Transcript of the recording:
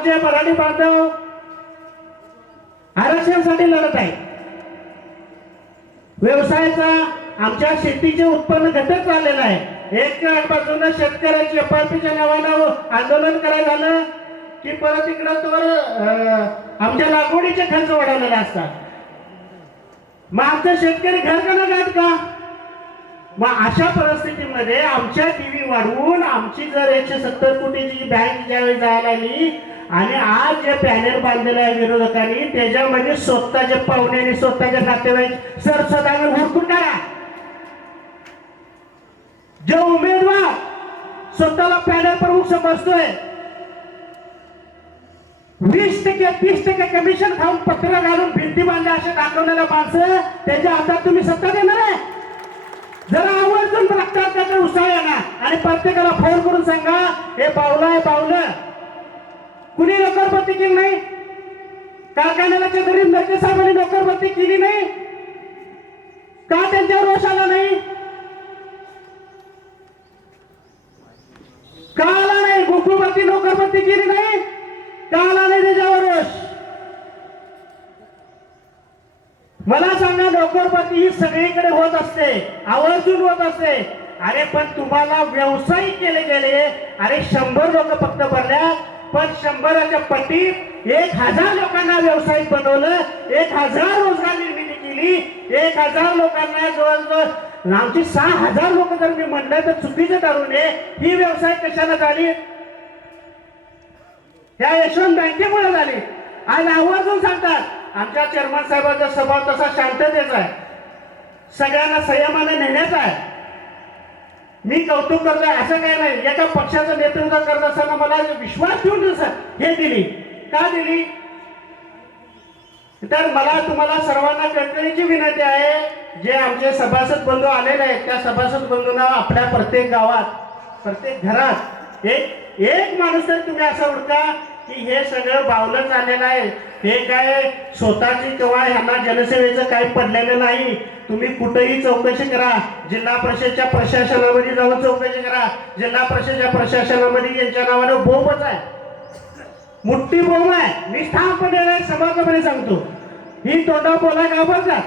आमचे मराठी बांधव आरक्षणासाठी लढत आहे. व्यवसायाचा आमच्या शेतीचे उत्पन्न घटत चाललेलं आहे. एक बाजूनं शेतकऱ्याची एफआरपीच्या नावानं आंदोलन करायला आलं की परत इकडं तर आमच्या लागवडीचे खर्च वाढवलेले असतात. मग आमचा शेतकरी घर का ना का? मग अशा परिस्थितीमध्ये आमच्या टीव्ही वाढवून आमची जर एकशे सत्तर कोटीची बँक ज्यावेळी जायला आली आणि आज जे पॅनल बांधलेलं आहे विरोधकांनी त्याच्यामध्ये स्वतःचे पाहुणे आणि स्वतःच्या नातेवाईक सर स्वतः हुडकून करा जो उमेदवार स्वतःला पॅनल प्रमुख समजतोय. वीस टक्के तीस टक्के कमिशन खाऊन पत्र घालून भिंती बांधल्या असे दाखवलेल्या माणसं त्याच्या हातात तुम्ही सत्ता देणार आहे. जरा आवर्जून रक्तात त्याच्या उत्साह येणार आणि प्रत्येकाला फोन करून सांगा हे पावलं आहे पावलं कुणी नोकरपत्ती केली नाही? कारखान्याला गरीब नरके साहेबांनी नोकरपत्ती केली नाही? का त्यांच्यावर रोष आला नाही? का आला नाही? गोकुळपती नोकरपत्ती केली नाही? का आला नाही त्याच्यावर रोष? मला सांगा नोकरपती ही सगळीकडे होत असते आवर्जून होत असते. अरे पण तुम्हाला व्यवसायिक केले गेले. अरे शंभर लोक फक्त पण शंभराच्या पटीत एक हजार लोकांना व्यावसायिक बनवलं एक हजार रोजगार निर्मिती केली एक हजार लोकांना जवळजवळ आमची सहा हजार लोक जर मी म्हणलं तर चुकीचं ठरू नये ही व्यवसाय कशाला झाली? या यशवंत बँकेमुळे झाली. आज आवर्जून सांगतात आमच्या चेअरमन साहेबांचा स्वभाव तसा शांततेचा आहे. सगळ्यांना संयमाने नेण्याचा आहे. मी कौतुक करतोय असं काय नाही. एका पक्षाचं नेतृत्व करत असताना मला विश्वास ठेवून सर हे दिली. का दिली? तर मला तुम्हाला सर्वांना कळकळीची विनंती आहे जे आमचे सभासद बंधू आलेले आहेत त्या सभासद बंधूंना आपल्या प्रत्येक गावात प्रत्येक घरात एक एक माणूस तर तुम्ही असा उडका की हे सगळं बावलं चाललेलं आहे. हे काय स्वतःची किंवा ह्यांना जनसेवेचं काही पडलेलं नाही. तुम्ही कुठेही चौकशी करा. जिल्हा परिषदच्या प्रशासनामध्ये जाऊन चौकशी करा. जिल्हा परिषदच्या प्रशासनामध्ये यांच्या नावानं बोमच आहे. मोठी बोंब आहे. मी ठामपणे समाजामध्ये सांगतो. ही तोंडा बोला घाबरतात